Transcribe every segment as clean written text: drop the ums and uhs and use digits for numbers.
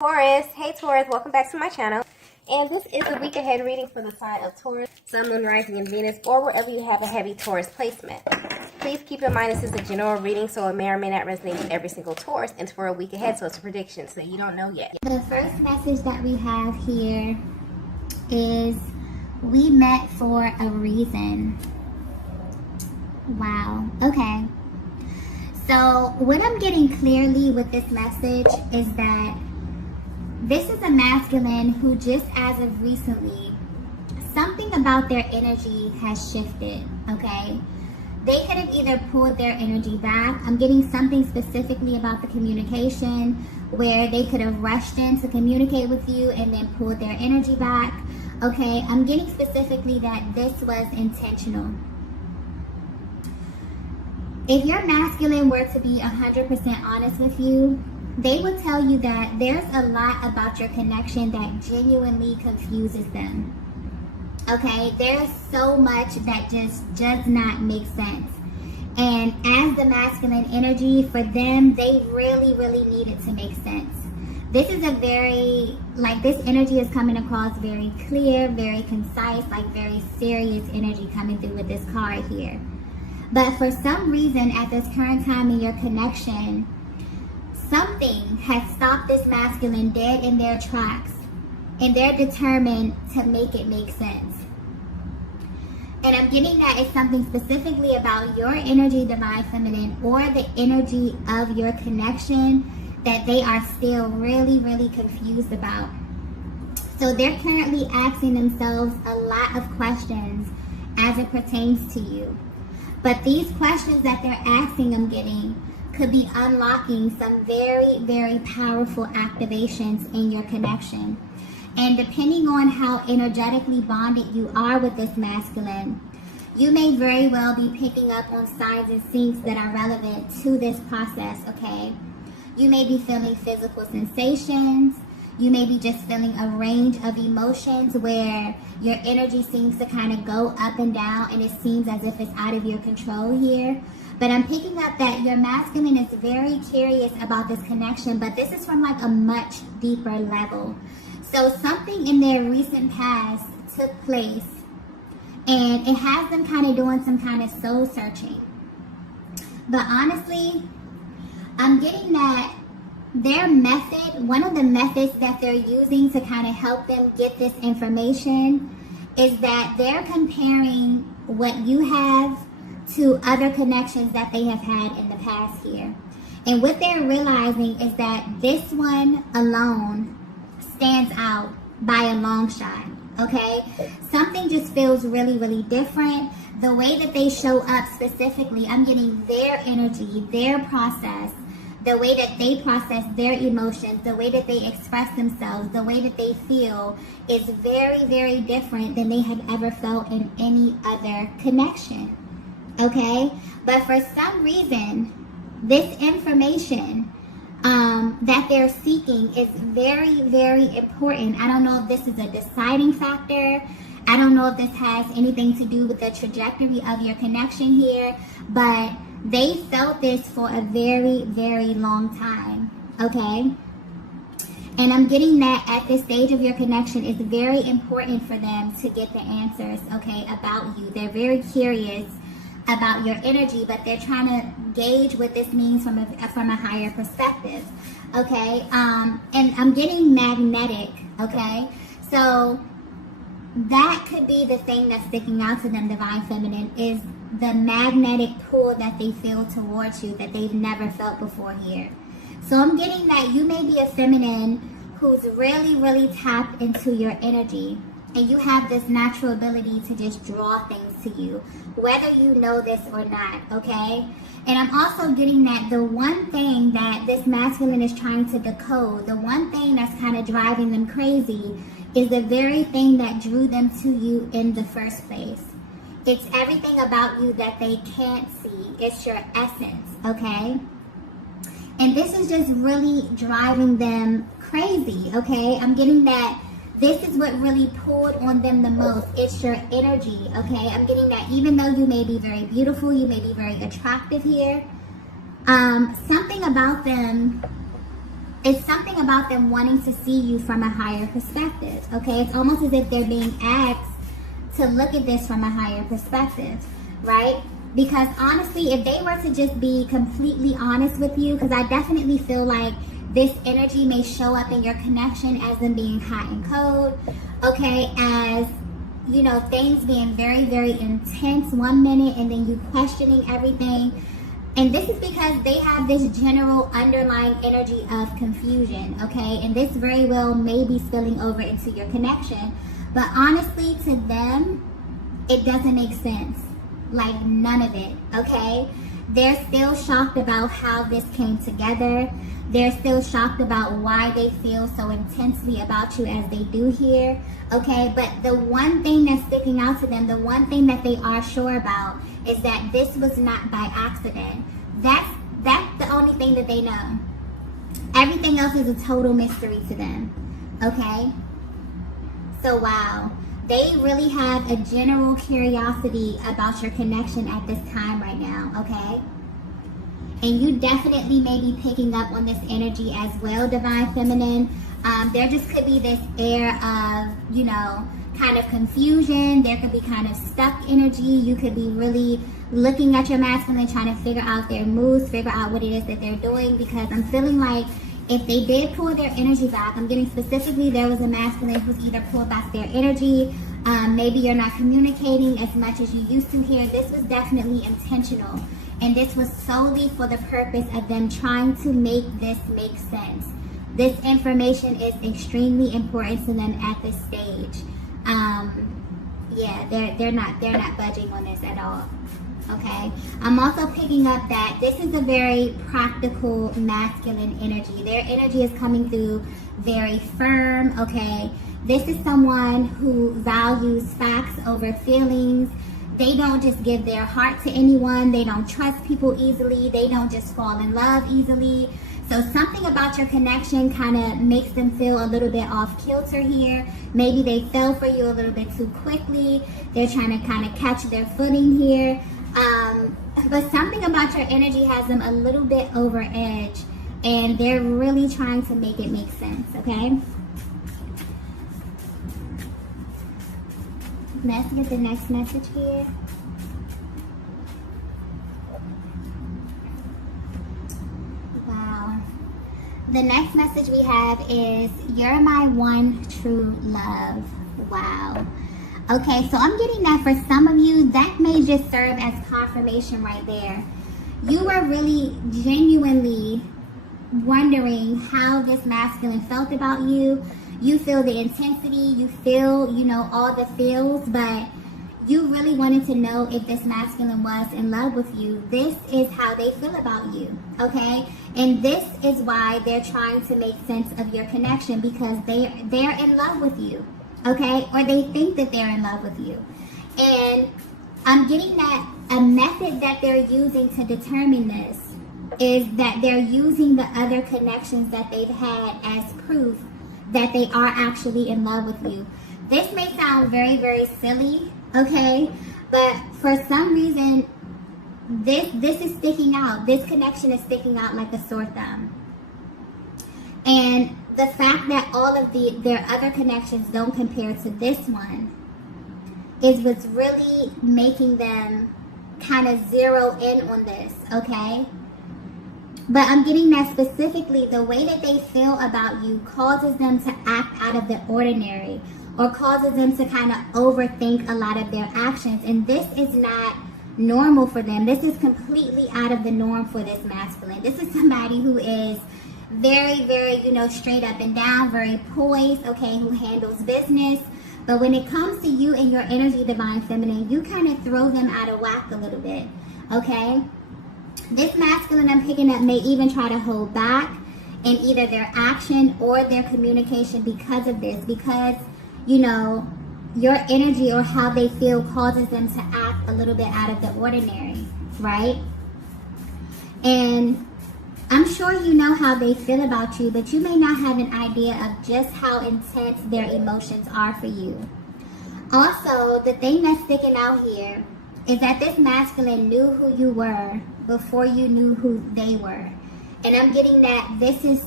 Taurus, hey Taurus, welcome back to my channel. And this is the week ahead reading for the sign of Taurus, Sun, Moon, Rising, and Venus, or wherever you have a heavy Taurus placement. Please keep in mind this is a general reading, so it may or may not resonate with every single Taurus. And it's for a week ahead, so it's a prediction, so you don't know yet. The first message that we have here is we met for a reason. Wow. Okay. So what I'm getting clearly with this message is that this is a masculine who just as of recently, something about their energy has shifted, okay? They could have either pulled their energy back. I'm getting something specifically about the communication where they could have rushed in to communicate with you and then pulled their energy back, okay? I'm getting specifically that this was intentional. If your masculine were to be 100% honest with you, they would tell you that there's a lot about your connection that genuinely confuses them. Okay, there's so much that just does not make sense. And as the masculine energy, for them, they really, really need it to make sense. This is a very, this energy is coming across very clear, very concise, very serious energy coming through with this card here. But for some reason, at this current time in your connection, something has stopped this masculine dead in their tracks, and they're determined to make it make sense. And I'm getting that it's something specifically about your energy, divine feminine, or the energy of your connection that they are still really, really confused about. So they're currently asking themselves a lot of questions as it pertains to you. But these questions that they're asking, I'm getting, could be unlocking some very, very powerful activations in your connection. And depending on how energetically bonded you are with this masculine, you may very well be picking up on signs and syncs that are relevant to this process, okay? You may be feeling physical sensations. You may be just feeling a range of emotions where your energy seems to kind of go up and down, and it seems as if it's out of your control here. But I'm picking up that your masculine is very curious about this connection, but this is from a much deeper level. So something in their recent past took place, and it has them kind of doing some kind of soul searching. But honestly, I'm getting that their method, one of the methods that they're using to kind of help them get this information is that they're comparing what you have to other connections that they have had in the past here. And what they're realizing is that this one alone stands out by a long shot, okay? Something just feels really, really different. The way that they show up specifically, I'm getting their energy, their process, the way that they process their emotions, the way that they express themselves, the way that they feel is very, very different than they have ever felt in any other connection. Okay, but for some reason, this information that they're seeking is very, very important. I don't know if this is a deciding factor. I don't know if this has anything to do with the trajectory of your connection here, but they felt this for a very, very long time, okay? And I'm getting that at this stage of your connection, it's very important for them to get the answers, okay, about you. They're very curious about your energy, but they're trying to gauge what this means from a higher perspective, okay? And I'm getting magnetic, okay? So that could be the thing that's sticking out to them, divine feminine, is the magnetic pull that they feel towards you that they've never felt before here. So I'm getting that you may be a feminine who's really, really tapped into your energy, and you have this natural ability to just draw things to you, whether you know this or not, okay? And I'm also getting that the one thing that this masculine is trying to decode, the one thing that's kind of driving them crazy, is the very thing that drew them to you in the first place. It's everything about you that they can't see. It's your essence, okay? And this is just really driving them crazy, okay? I'm getting that this is what really pulled on them the most. It's your energy, okay? I'm getting that even though you may be very beautiful, you may be very attractive here, something about them it's something about them wanting to see you from a higher perspective, okay? It's almost as if they're being asked to look at this from a higher perspective, right? Because honestly, if they were to just be completely honest with you, because I definitely feel like this energy may show up in your connection as them being hot and cold, okay? As, you know, things being very, very intense one minute and then you questioning everything. And this is because they have this general underlying energy of confusion, okay? And this very well may be spilling over into your connection. But honestly, to them, it doesn't make sense. Like, none of it, okay? They're still shocked about how this came together. They're still shocked about why they feel so intensely about you as they do here, okay? But the one thing that's sticking out to them, the one thing that they are sure about is that this was not by accident. That's the only thing that they know. Everything else is a total mystery to them, okay? So, wow. They really have a general curiosity about your connection at this time right now, okay? And you definitely may be picking up on this energy as well, Divine Feminine. There just could be this air of, you know, kind of confusion. There could be kind of stuck energy. You could be really looking at your masculine, trying to figure out their moves, figure out what it is that they're doing, because I'm feeling like if they did pull their energy back, I'm getting specifically there was a masculine who's either pulled back their energy, maybe you're not communicating as much as you used to here. This was definitely intentional. And this was solely for the purpose of them trying to make this make sense. This information is extremely important to them at this stage. Yeah, they're not budging on this at all. Okay, I'm also picking up that this is a very practical masculine energy. Their energy is coming through very firm, okay? This is someone who values facts over feelings. They don't just give their heart to anyone. They don't trust people easily. They don't just fall in love easily. So something about your connection kind of makes them feel a little bit off kilter here. Maybe they fell for you a little bit too quickly. They're trying to kind of catch their footing here. But something about your energy has them a little bit over edge, and they're really trying to make it make sense, okay? Let's get the next message here. Wow. The next message we have is, you're my one true love. Wow. Okay, so I'm getting that for some of you, that may just serve as confirmation right there. You were really genuinely wondering how this masculine felt about you. You feel the intensity, you feel, you know, all the feels, but you really wanted to know if this masculine was in love with you. This is how they feel about you, okay? And this is why they're trying to make sense of your connection, because they're in love with you. Okay, or they think that they're in love with you. And I'm getting that a method that they're using to determine this is that they're using the other connections that they've had as proof that they are actually in love with you. This may sound very, very silly, okay? But for some reason, this is sticking out. This connection is sticking out like a sore thumb. And the fact that all of their other connections don't compare to this one is what's really making them kind of zero in on this, okay? But I'm getting that specifically the way that they feel about you causes them to act out of the ordinary, or causes them to kind of overthink a lot of their actions. And this is not normal for them. This is completely out of the norm for this masculine. This is somebody who is very, very, you know, straight up and down, very poised, okay, who handles business. But when it comes to you and your energy, Divine Feminine, you kind of throw them out of whack a little bit, okay? This masculine I'm picking up may even try to hold back in either their action or their communication because of this, because, you know, your energy or how they feel causes them to act a little bit out of the ordinary, right? And I'm sure you know how they feel about you, but you may not have an idea of just how intense their emotions are for you. Also, the thing that's sticking out here is that this masculine knew who you were before you knew who they were. And I'm getting that this is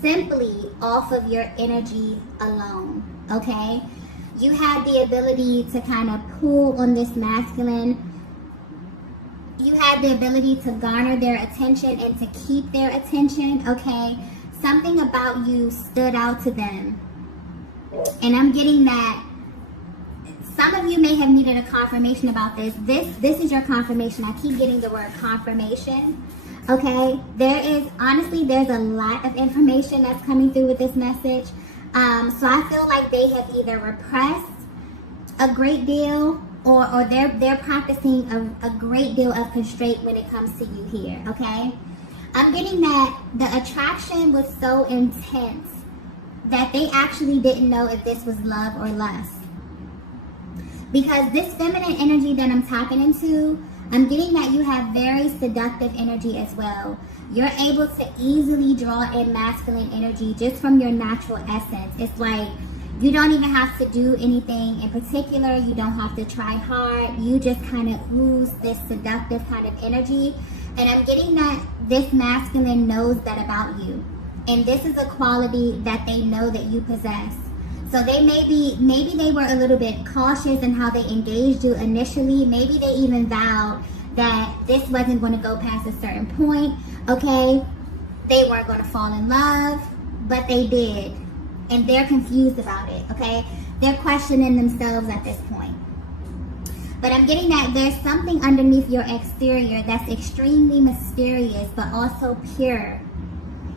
simply off of your energy alone, okay? You have the ability to kind of pull on this masculine. You have the ability to garner their attention and to keep their attention, okay? Something about you stood out to them. And I'm getting that some of you may have needed a confirmation about this. This is your confirmation. I keep getting the word confirmation. Okay, honestly, there's a lot of information that's coming through with this message. So I feel like they have either repressed a great deal or they're practicing a great deal of constraint when it comes to you here, okay? I'm getting that the attraction was so intense that they actually didn't know if this was love or lust. Because this feminine energy that I'm tapping into, I'm getting that you have very seductive energy as well. You're able to easily draw in masculine energy just from your natural essence. It's like you don't even have to do anything in particular. You don't have to try hard. You just kind of ooze this seductive kind of energy. And I'm getting that this masculine knows that about you. And this is a quality that they know that you possess. So they maybe they were a little bit cautious in how they engaged you initially. Maybe they even vowed that this wasn't going to go past a certain point, okay? They weren't going to fall in love, but they did. And they're confused about it, okay? They're questioning themselves at this point. But I'm getting that there's something underneath your exterior that's extremely mysterious, but also pure.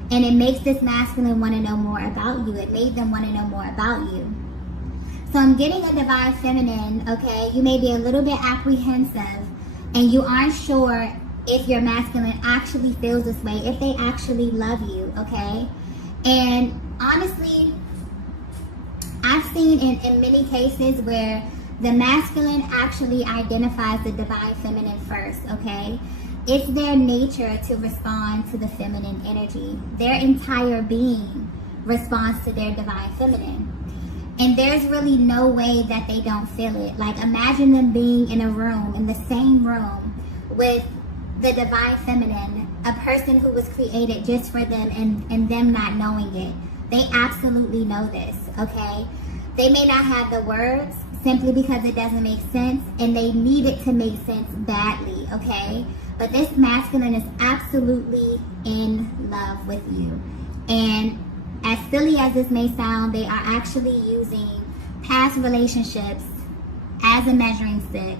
And it makes this masculine want to know more about you. It made them want to know more about you. So I'm getting a divine feminine, okay? You may be a little bit apprehensive and you aren't sure if your masculine actually feels this way, if they actually love you, okay? And honestly, I've seen in many cases where the masculine actually identifies the divine feminine first, okay? It's their nature to respond to the feminine energy. Their entire being responds to their divine feminine. And there's really no way that they don't feel it. Like imagine them being in a room, in the same room with the divine feminine, a person who was created just for them and them not knowing it. They absolutely know this, okay? They may not have the words simply because it doesn't make sense and they need it to make sense badly, okay? But this masculine is absolutely in love with you. And as silly as this may sound, they are actually using past relationships as a measuring stick.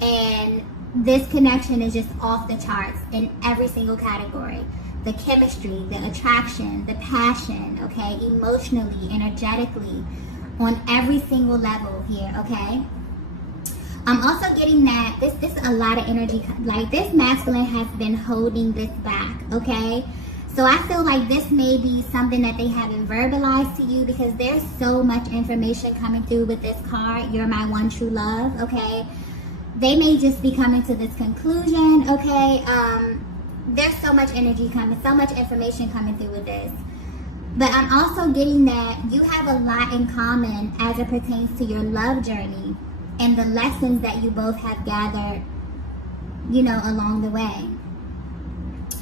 And this connection is just off the charts in every single category. The chemistry, the attraction, the passion, okay? Emotionally, energetically, on every single level here, okay? I'm also getting that this is a lot of energy. Like this masculine has been holding this back, okay? So I feel like this may be something that they haven't verbalized to you because there's so much information coming through with this card. You're my one true love, okay? They may just be coming to this conclusion, okay? There's so much energy coming, so much information coming through with this. But I'm also getting that you have a lot in common as it pertains to your love journey and the lessons that you both have gathered, you know, along the way.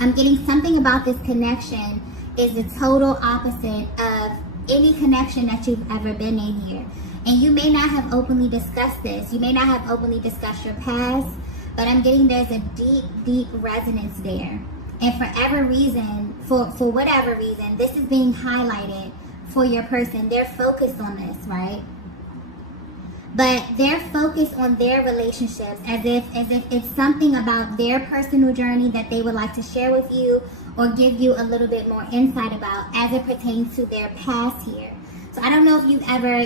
I'm getting something about this connection is the total opposite of any connection that you've ever been in here. And you may not have openly discussed this. You may not have openly discussed your past, but I'm getting there's a deep, deep resonance there. And for whatever reason, this is being highlighted for your person. They're focused on this, right? But they're focused on their relationships as if it's something about their personal journey that they would like to share with you or give you a little bit more insight about as it pertains to their past here. So I don't know if you've ever,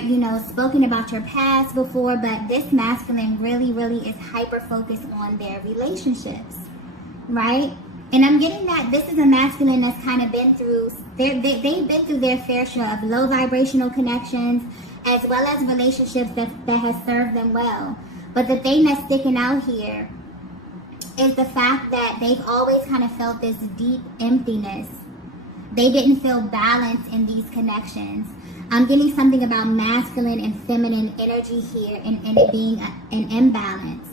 spoken about your past before, but this masculine really, really is hyper-focused on their relationships, right? And I'm getting that this is a masculine that's kind of been through, they've been through their fair share of low vibrational connections, as well as relationships that has served them well. But the thing that's sticking out here is the fact that they've always kind of felt this deep emptiness. They didn't feel balance in these connections. I'm getting something about masculine and feminine energy here and it being an imbalance.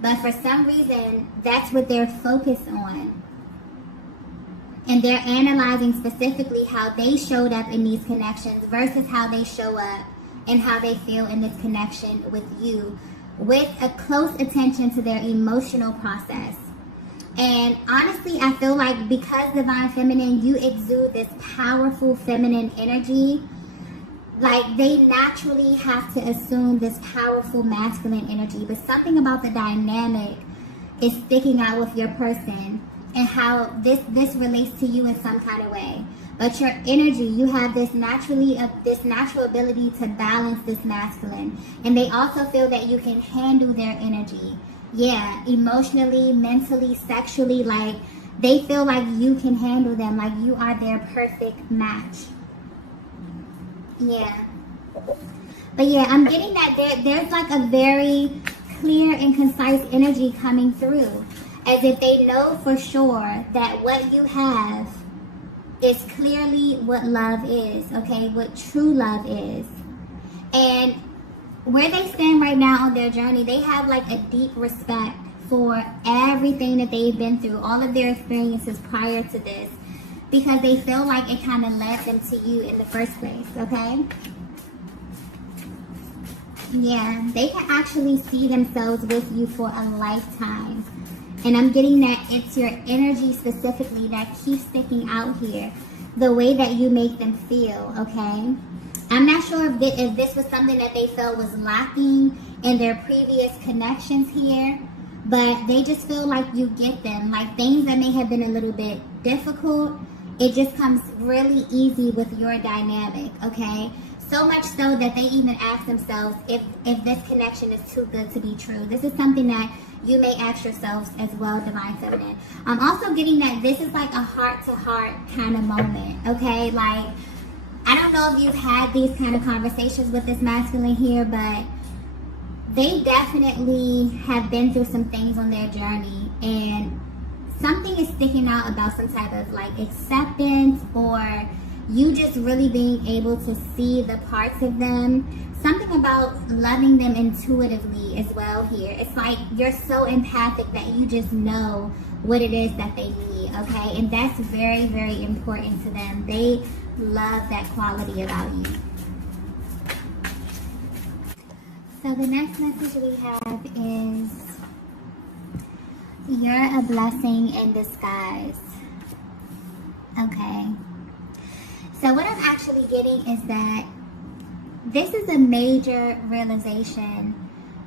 But for some reason, that's what they're focused on. And they're analyzing specifically how they showed up in these connections versus how they show up and how they feel in this connection with you, with a close attention to their emotional process. And honestly, I feel like because Divine Feminine, you exude this powerful feminine energy. Like, they naturally have to assume this powerful masculine energy, but something about the dynamic is sticking out with your person and how this relates to you in some kind of way. But your energy, you have this natural ability to balance this masculine, and they also feel that you can handle their energy. Yeah, emotionally, mentally, sexually, like they feel like you can handle them, like you are their perfect match. Yeah. But yeah, I'm getting that there's like a very clear and concise energy coming through, as if they know for sure that what you have is clearly what love is, okay? What true love is. And where they stand right now on their journey, they have like a deep respect for everything that they've been through, all of their experiences prior to this, because they feel like it kind of led them to you in the first place, okay? Yeah, they can actually see themselves with you for a lifetime. And I'm getting that it's your energy specifically that keeps sticking out here. The way that you make them feel, okay? I'm not sure if this was something that they felt was lacking in their previous connections here, but they just feel like you get them. Like things that may have been a little bit difficult, it just comes really easy with your dynamic, okay? So much so that they even ask themselves if this connection is too good to be true. This is something that you may ask yourselves as well, Divine Feminine. I'm also getting that this is like a heart-to-heart kind of moment, okay? Like, I don't know if you've had these kind of conversations with this masculine here, but they definitely have been through some things on their journey, and something is sticking out about some type of like acceptance, or you just really being able to see the parts of them. Something about loving them intuitively as well here. It's like you're so empathic that you just know what it is that they need, okay? And that's very, very important to them. They love that quality about you. So the next message we have is, you're a blessing in disguise. Okay. So what I'm actually getting is that this is a major realization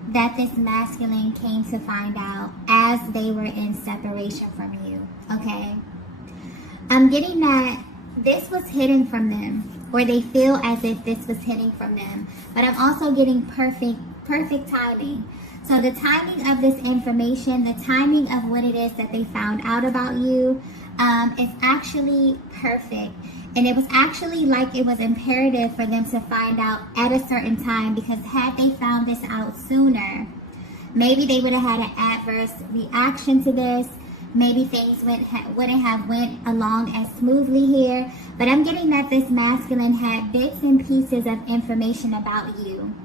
that this masculine came to find out as they were in separation from you, okay? I'm getting that this was hidden from them, or they feel as if this was hidden from them. But I'm also getting perfect timing. So the timing of this information, the timing of what it is that they found out about you, is actually perfect. And it was actually like it was imperative for them to find out at a certain time, because had they found this out sooner, maybe they would have had an adverse reaction to this. Maybe things wouldn't have went along as smoothly here. But I'm getting that this masculine had bits and pieces of information about you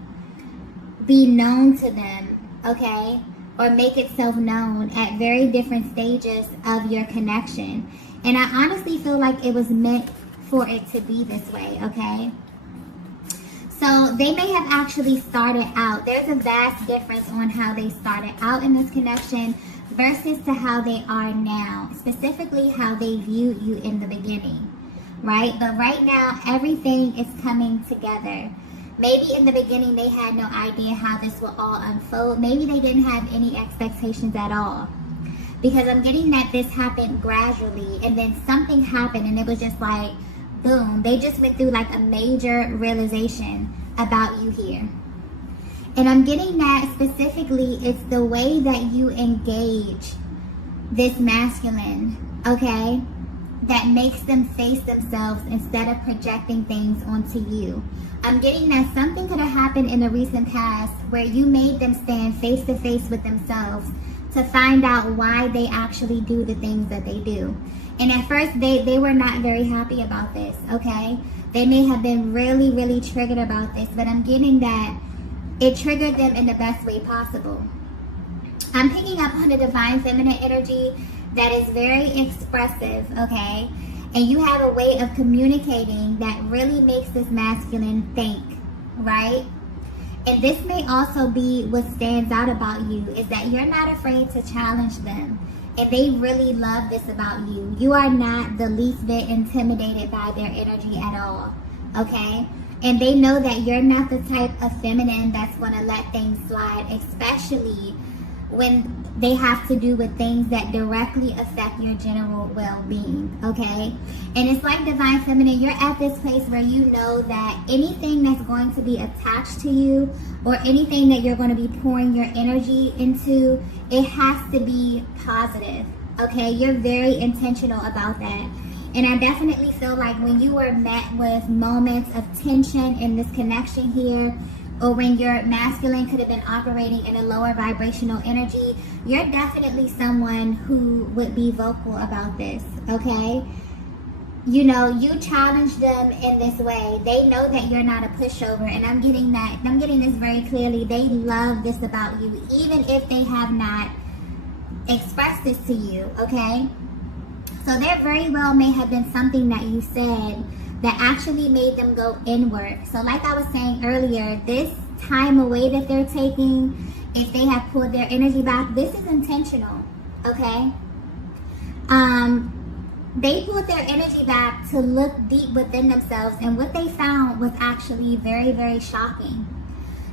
be known to them, okay? Or make itself known at very different stages of your connection. And I honestly feel like it was meant for it to be this way, okay? So they may have actually started out. There's a vast difference on how they started out in this connection versus to how they are now, specifically how they viewed you in the beginning, right? But right now, everything is coming together. Maybe in the beginning, they had no idea how this will all unfold. Maybe they didn't have any expectations at all. Because I'm getting that this happened gradually, and then something happened, and it was just like, boom. They just went through like a major realization about you here. And I'm getting that specifically, it's the way that you engage this masculine, okay, that makes them face themselves instead of projecting things onto you. I'm getting that something could have happened in the recent past where you made them stand face to face with themselves to find out why they actually do the things that they do. And at first, they were not very happy about this, okay? They may have been really, really triggered about this, but I'm getting that it triggered them in the best way possible. I'm picking up on the Divine Feminine energy that is very expressive, okay? And you have a way of communicating that really makes this masculine think, right? And this may also be what stands out about you, is that you're not afraid to challenge them. And they really love this about you. You are not the least bit intimidated by their energy at all, okay? And they know that you're not the type of feminine that's going to let things slide, especially when they have to do with things that directly affect your general well-being, okay? And it's like Divine Feminine, you're at this place where you know that anything that's going to be attached to you or anything that you're going to be pouring your energy into, it has to be positive, okay? You're very intentional about that. And I definitely feel like when you were met with moments of tension in this connection here, or when your masculine could have been operating in a lower vibrational energy, you're definitely someone who would be vocal about this, okay? You know, you challenge them in this way. They know that you're not a pushover, and I'm getting this very clearly. They love this about you, even if they have not expressed this to you, okay? So there very well may have been something that you said that actually made them go inward. So like I was saying earlier, this time away that they're taking, if they have pulled their energy back, this is intentional, okay? They pulled their energy back to look deep within themselves, and what they found was actually very, very shocking.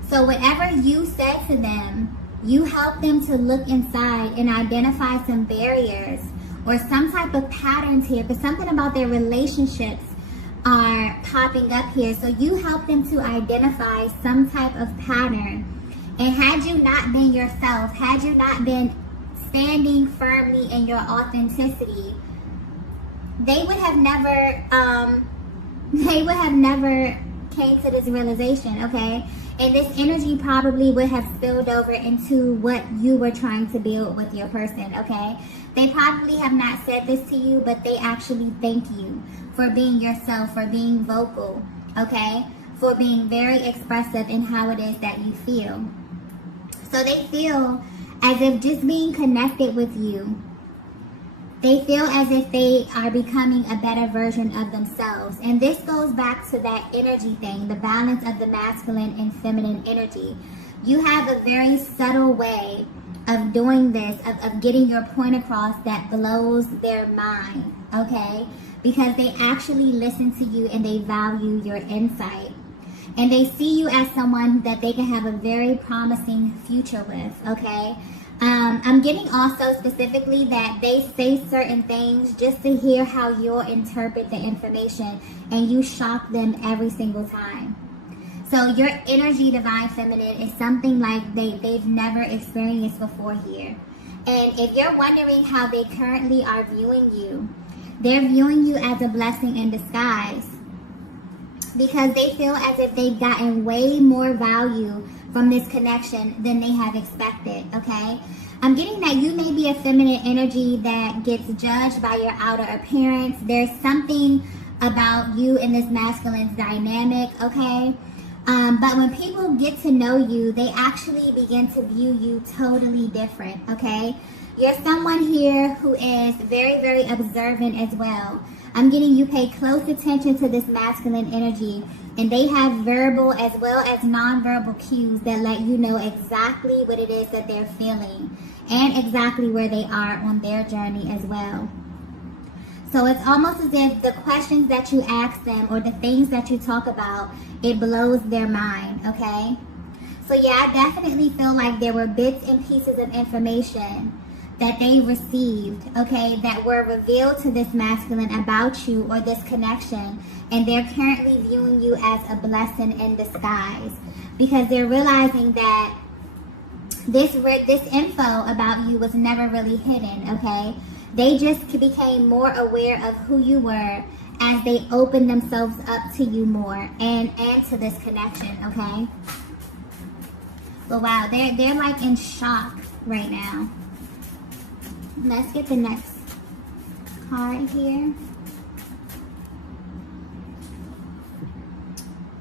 So whatever you said to them, you helped them to look inside and identify some barriers or some type of patterns here, but something about their relationships are popping up here. So you help them to identify some type of pattern. And had you not been yourself, had you not been standing firmly in your authenticity, they would have never came to this realization, okay? And this energy probably would have spilled over into what you were trying to build with your person, okay? They probably have not said this to you, but they actually thank you for being yourself, for being vocal, okay? For being very expressive in how it is that you feel. So they feel as if just being connected with you, they feel as if they are becoming a better version of themselves. And this goes back to that energy thing, the balance of the masculine and feminine energy. You have a very subtle way of doing this, of getting your point across that blows their mind, okay? Because they actually listen to you and they value your insight. And they see you as someone that they can have a very promising future with, okay? I'm getting also specifically that they say certain things just to hear how you'll interpret the information, and you shock them every single time. So your energy, Divine Feminine, is something like they've never experienced before here. And if you're wondering how they currently are viewing you, they're viewing you as a blessing in disguise, because they feel as if they've gotten way more value from this connection than they have expected, okay? I'm getting that you may be a feminine energy that gets judged by your outer appearance. There's something about you in this masculine dynamic, okay? But when people get to know you, they actually begin to view you totally different, okay? You're someone here who is very, very observant as well. I'm getting you pay close attention to this masculine energy, and they have verbal as well as nonverbal cues that let you know exactly what it is that they're feeling and exactly where they are on their journey as well. So it's almost as if the questions that you ask them or the things that you talk about, it blows their mind, okay? So yeah, I definitely feel like there were bits and pieces of information that they received, okay, that were revealed to this masculine about you or this connection, and they're currently viewing you as a blessing in disguise, because they're realizing that this info about you was never really hidden, okay? They just became more aware of who you were as they opened themselves up to you more and to this connection, okay? But wow, they're like in shock right now. Let's get the next card here.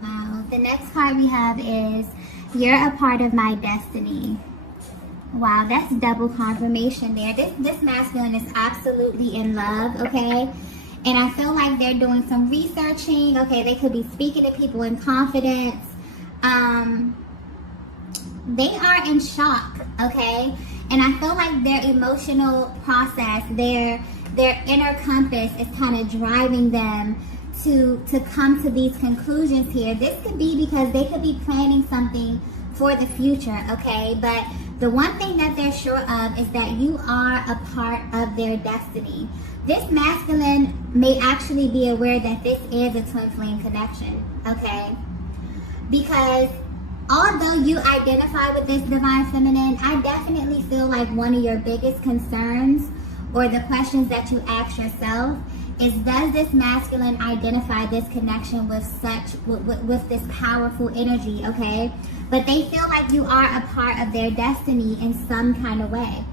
Wow, the next card we have is, you're a part of my destiny. Wow, that's double confirmation there. This masculine is absolutely in love, okay? And I feel like they're doing some researching, okay? They could be speaking to people in confidence. They are in shock, okay? And I feel like their emotional process, their inner compass is kind of driving them to come to these conclusions here. This could be because they could be planning something for the future, okay? But the one thing that they're sure of is that you are a part of their destiny. This masculine may actually be aware that this is a twin flame connection, okay? Because although you identify with this divine feminine, I definitely feel like one of your biggest concerns or the questions that you ask yourself is, does this masculine identify this connection with this powerful energy, okay? But they feel like you are a part of their destiny in some kind of way.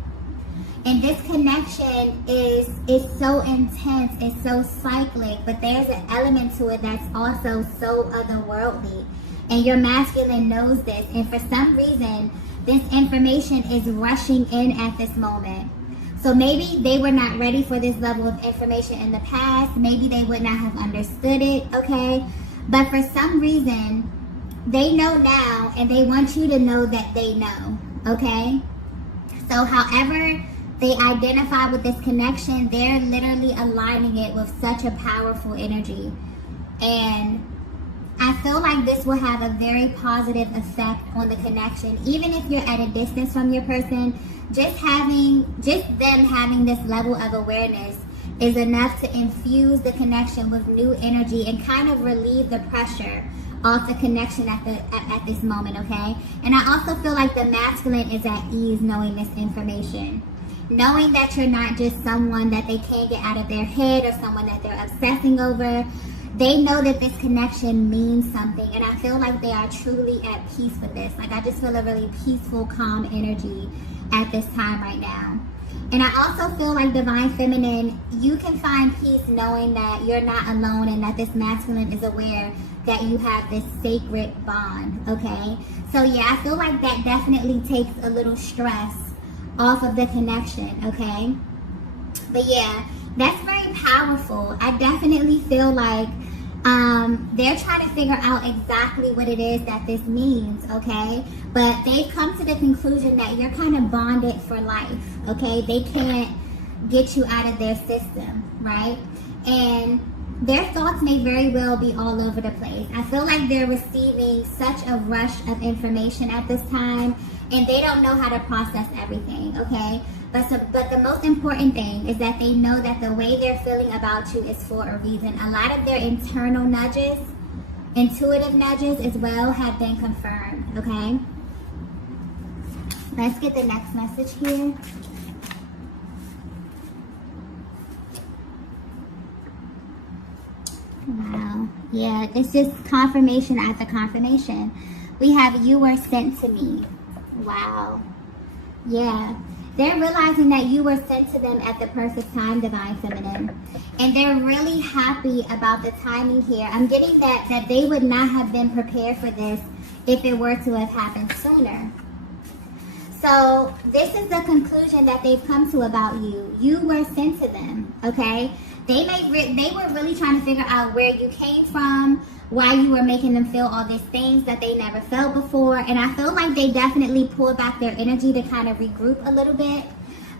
And this connection is so intense, it's so cyclic, but there's an element to it that's also so otherworldly. And your masculine knows this, and for some reason, this information is rushing in at this moment. So maybe they were not ready for this level of information in the past. Maybe they would not have understood it, okay? But for some reason, they know now, and they want you to know that they know, okay? So however they identify with this connection, they're literally aligning it with such a powerful energy. And I feel like this will have a very positive effect on the connection. Even if you're at a distance from your person, just them having this level of awareness is enough to infuse the connection with new energy and kind of relieve the pressure off the connection at this moment, okay? And I also feel like the masculine is at ease knowing this information. Knowing that you're not just someone that they can't get out of their head or someone that they're obsessing over. They know that this connection means something, and I feel like they are truly at peace with this. Like, I just feel a really peaceful, calm energy at this time right now. And I also feel like divine feminine, you can find peace knowing that you're not alone and that this masculine is aware that you have this sacred bond, okay? So yeah, I feel like that definitely takes a little stress off of the connection, okay? But yeah, that's very powerful. I definitely feel like they're trying to figure out exactly what it is that this means, okay? But they've come to the conclusion that you're kind of bonded for life, okay? They can't get you out of their system, right? And their thoughts may very well be all over the place. I feel like they're receiving such a rush of information at this time, and they don't know how to process everything, okay? But the most important thing is that they know that the way they're feeling about you is for a reason. A lot of their internal nudges, intuitive nudges as well, have been confirmed, okay? Let's get the next message here. Wow. Yeah, it's just confirmation after confirmation. We have, you were sent to me. Wow. Yeah. They're realizing that you were sent to them at the perfect time, divine feminine. And they're really happy about the timing here. I'm getting that they would not have been prepared for this if it were to have happened sooner. So this is the conclusion that they've come to about you. You were sent to them, okay? They were really trying to figure out where you came from, why you were making them feel all these things that they never felt before. And I feel like they definitely pulled back their energy to kind of regroup a little bit.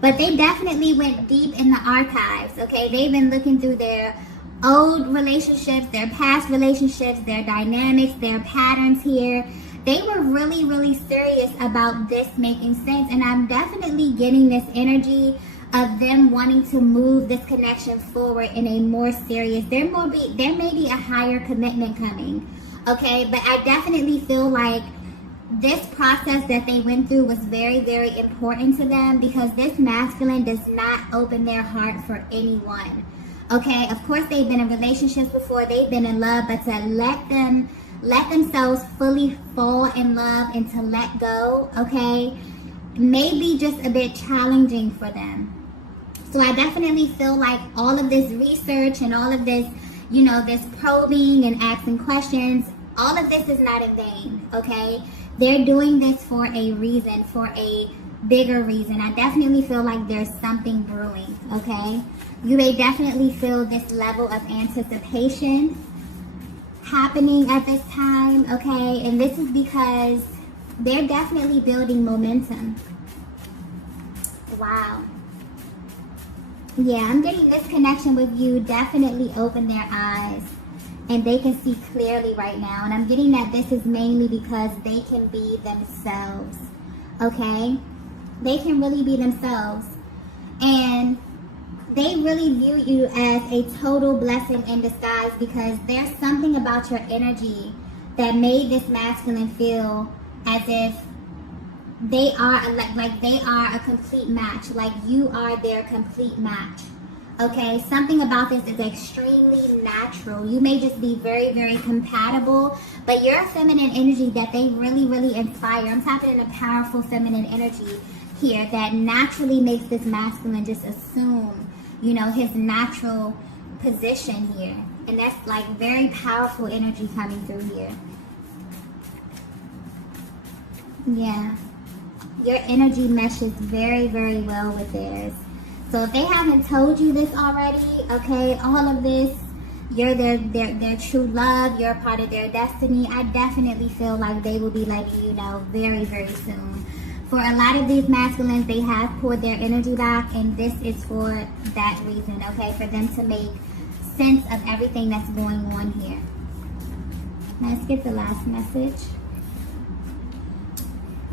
But they definitely went deep in the archives, okay? They've been looking through their old relationships, their past relationships, their dynamics, their patterns here. They were really, really serious about this making sense. And I'm definitely getting this energy of them wanting to move this connection forward in a more serious, there may be a higher commitment coming, okay? But I definitely feel like this process that they went through was very, very important to them, because this masculine does not open their heart for anyone, okay? Of course, they've been in relationships before, they've been in love, but to let themselves fully fall in love and to let go, okay, may be just a bit challenging for them. So I definitely feel like all of this research and all of this, you know, this probing and asking questions, all of this is not in vain, okay? They're doing this for a reason, for a bigger reason. I definitely feel like there's something brewing, okay? You may definitely feel this level of anticipation happening at this time, okay? And this is because they're definitely building momentum. Wow. Yeah, I'm getting this connection with you definitely open their eyes and they can see clearly right now. And I'm getting that this is mainly because they can be themselves, okay? They can really be themselves. And they really view you as a total blessing in disguise because there's something about your energy that made this masculine feel as if they are like they are a complete match, like you are their complete match, okay? Something about this is extremely natural. You may just be very, very compatible, but you're a feminine energy that they really, really inspire. I'm tapping in a powerful feminine energy here that naturally makes this masculine just assume, you know, his natural position here. And that's like very powerful energy coming through here. Yeah. Your energy meshes very, very well with theirs. So if they haven't told you this already, okay, all of this, you're their true love, you're a part of their destiny, I definitely feel like they will be letting you know very, very soon. For a lot of these masculines, they have poured their energy back, and this is for that reason, okay, for them to make sense of everything that's going on here. Let's get the last message.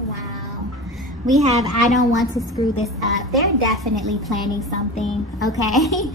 Wow. We have, I don't want to screw this up. They're definitely planning something, okay?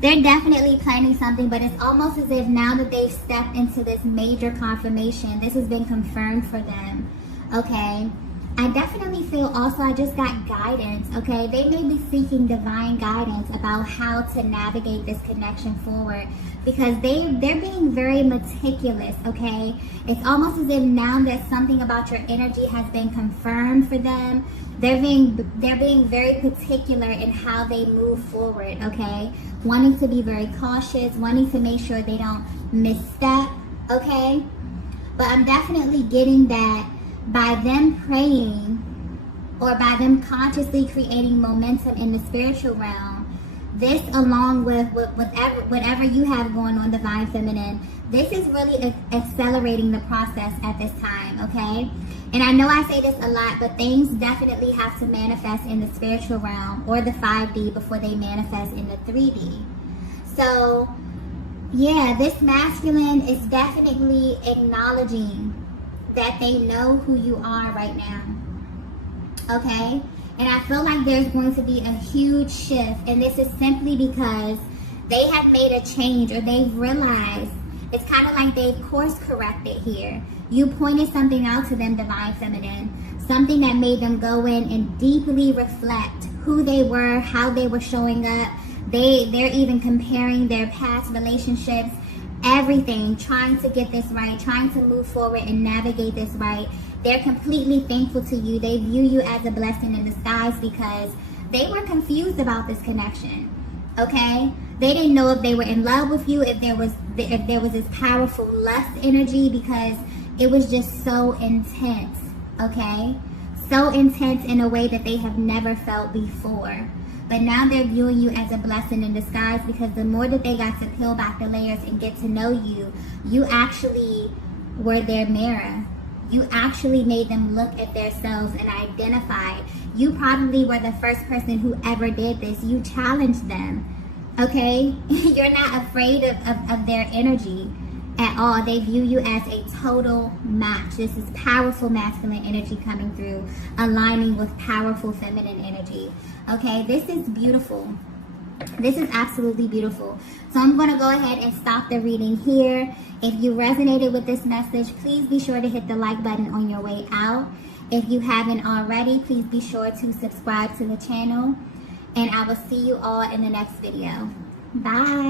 They're definitely planning something, but it's almost as if now that they've stepped into this major confirmation, this has been confirmed for them, okay? I definitely feel also I just got guidance, okay? They may be seeking divine guidance about how to navigate this connection forward because they're being very meticulous, okay? It's almost as if now that something about your energy has been confirmed for them, they're being very particular in how they move forward, okay? Wanting to be very cautious, wanting to make sure they don't misstep, okay? But I'm definitely getting that by them praying or by them consciously creating momentum in the spiritual realm, this along with whatever you have going on, divine feminine, this is really accelerating the process at this time, okay? And I know I say this a lot, but things definitely have to manifest in the spiritual realm or the 5D before they manifest in the 3D. So yeah, this masculine is definitely acknowledging that they know who you are right now, okay? And I feel like there's going to be a huge shift, and this is simply because they have made a change or they've realized, it's kind of like they've course corrected here. You pointed something out to them, divine feminine, something that made them go in and deeply reflect who they were, how they were showing up. They're even comparing their past relationships, everything, trying to get this right, trying to move forward and navigate this right. They're completely thankful to you. They view you as a blessing in disguise because they were confused about this connection, okay? They didn't know if they were in love with you, if there was this powerful lust energy, because it was just so intense, okay? So intense in a way that they have never felt before. But now they're viewing you as a blessing in disguise because the more that they got to peel back the layers and get to know you, you actually were their mirror. You actually made them look at themselves and identify. You probably were the first person who ever did this. You challenged them, okay? You're not afraid of their energy at all. They view you as a total match. This is powerful masculine energy coming through, aligning with powerful feminine energy. Okay, this is beautiful. This is absolutely beautiful. So I'm going to go ahead and stop the reading here. If you resonated with this message, please be sure to hit the like button on your way out. If you haven't already, please be sure to subscribe to the channel. And I will see you all in the next video. Bye.